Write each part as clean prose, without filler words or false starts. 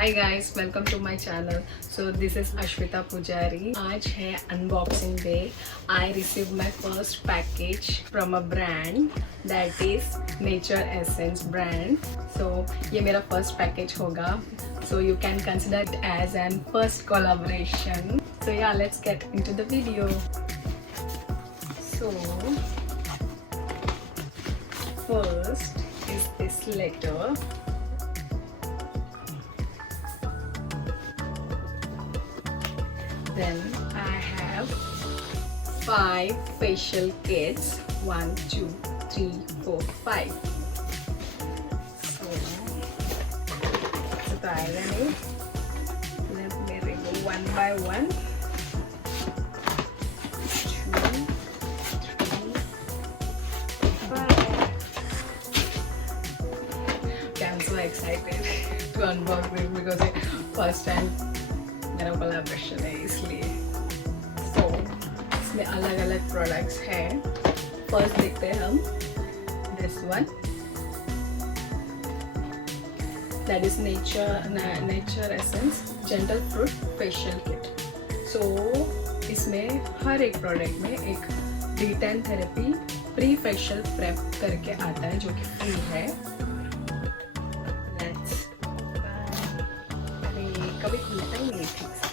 Hi guys, welcome to my channel. So this is Ashvita Pujari. आज है unboxing day. I receive my first package from a brand that is nature essence brand. So ये मेरा first package होगा. So you can consider it as an first collaboration. So yeah, let's get into the video. So first is this letter. Then I have 5 facial kits. 1, 2, 3, 4, 5. So tayo let me remove one by one. 2, 3, 5. Okay, I'm so excited to unbox this because it's first time मेरा कोलैबोरेशन है, इसलिए. सो इसमें अलग अलग प्रोडक्ट्स हैं. फर्स्ट देखते हैं हम this one, that is nature essence gentle fruit facial kit. So इसमें हर एक प्रोडक्ट में एक D10 therapy pre facial prep करके आता है, जो कि फ्री है. कभी खुलता ही नहीं ठीक से.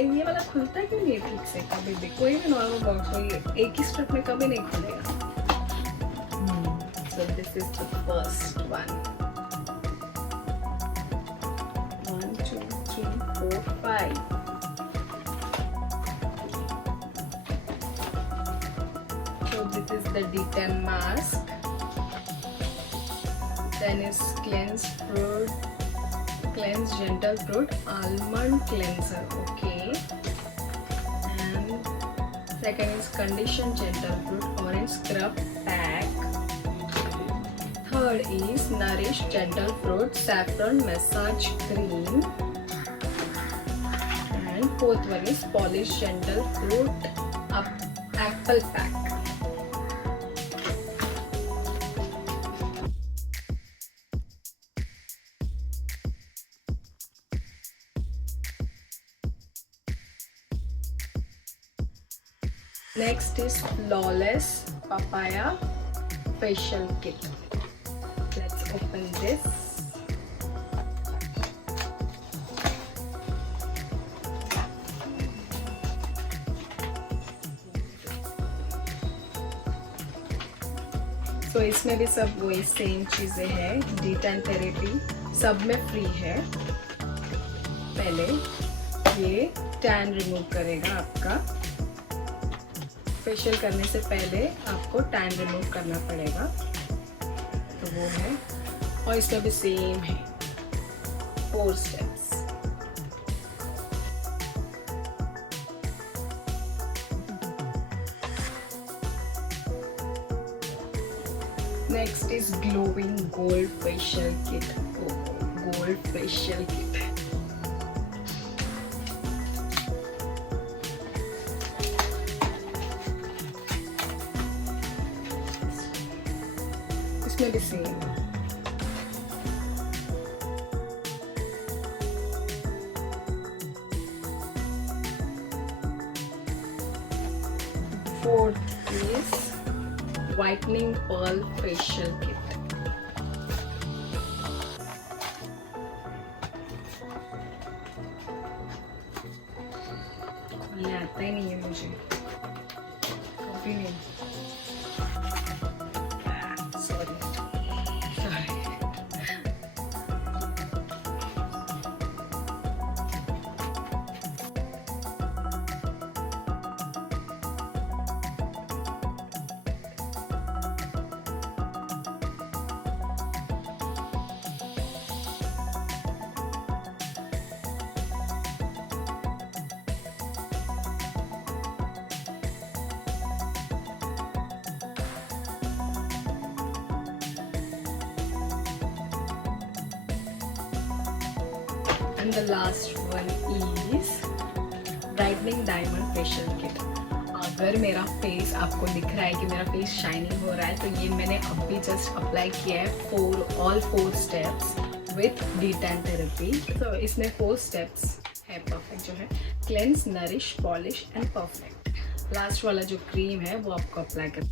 ये वाला खुलता क्यों नहीं ठीक से कभी भी? कोई भी नॉर्मल बॉक्स हो, ये एक ही स्ट्रिप में कभी नहीं खुलेगा. सो this is the first one. 1, 2, 3, 4, 5. So this is the D10 mask. Then is cleanse gentle fruit almond cleanser. Okay. And second is condition gentle fruit orange scrub pack. Third is nourish gentle fruit saffron massage cream. And fourth one is polish gentle fruit apple pack. Next is flawless papaya facial kit. Let's open this. So इसमें भी सब वही सेम चीजें हैं. D10 therapy सब में फ्री है. पहले ये टैन रिमूव करेगा आपका. फेशियल करने से पहले आपको टैन रिमूव करना पड़ेगा, तो वो है. और इसमें भी सेम है 4 steps. Next is glowing gold facial kit. Gold facial kit. इसमें भी same. Fourth is whitening pearl facial kit. ये आता ही नहीं है मुझे कभी नहीं. And the last one is Brightening Diamond Facial Kit. अगर मेरा फेस आपको दिख रहा है कि मेरा फेस शाइनिंग हो रहा है, तो ये मैंने अभी जस्ट अप्लाई किया है ऑल 4 steps with D tan therapy. तो इसमें 4 स्टेप्स है परफेक्ट, जो है cleanse, nourish, polish and perfect. Last वाला जो क्रीम है वो आपको अप्लाई कर।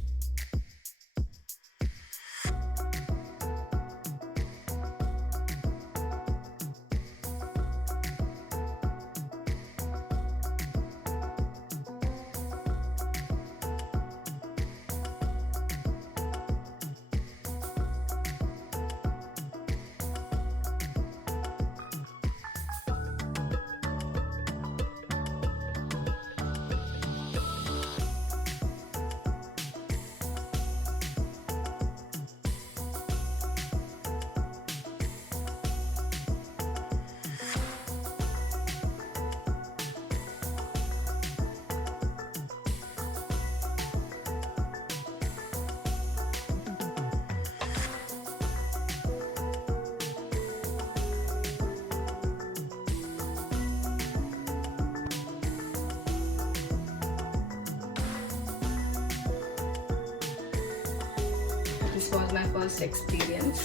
This was my first experience.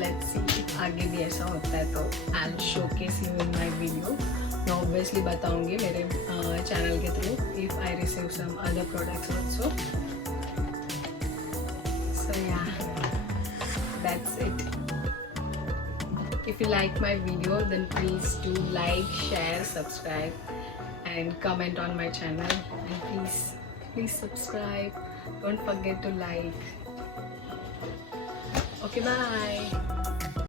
Let's see if आगे भी ऐसा होता है तो I'll showcase you in my video. मैं obviously बताऊंगी मेरे channel के through if I receive some other products also. So yeah, that's it. If you like my video, then please do like, share, subscribe and comment on my channel, and please subscribe. Don't forget to like. Okay, bye.